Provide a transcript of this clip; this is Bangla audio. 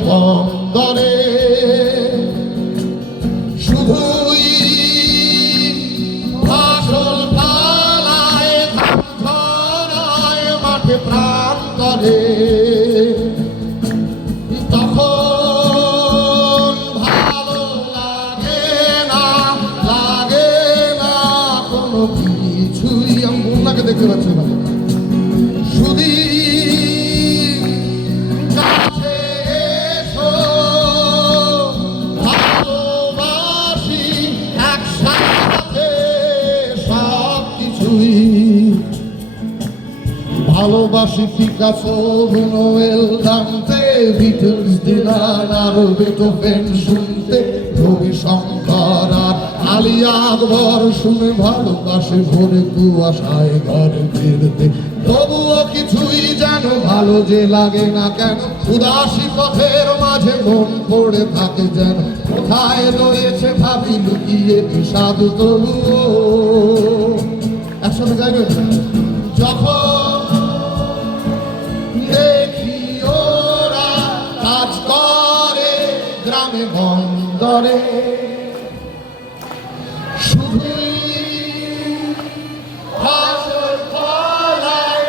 বন্দরে শুধুই ফসল পালায় ধান ঝরায় মাঠে আমি বন্যাকে দেখতে পাচ্ছি না। ভালোবাসি Picasso Noel Dante Beatles Dylan আর বেটোফেন শুনতে, রবি শঙ্কর আর আলিয়া আকবর শুনে ভালোবাসে ভরে কুয়াশায় ঘর ফিরতে। তবুও কিছুই যেন ভালো যে লাগে না কেন, উদাসী পথের মাঝে মন পড়ে থাকে যেন, কোথায় রয়েছে ভাবি লুকিয়ে বিষাদ তবুও। একসাথে যাইবে যখন গ্রামে বন্দরে। ফসল ফলায়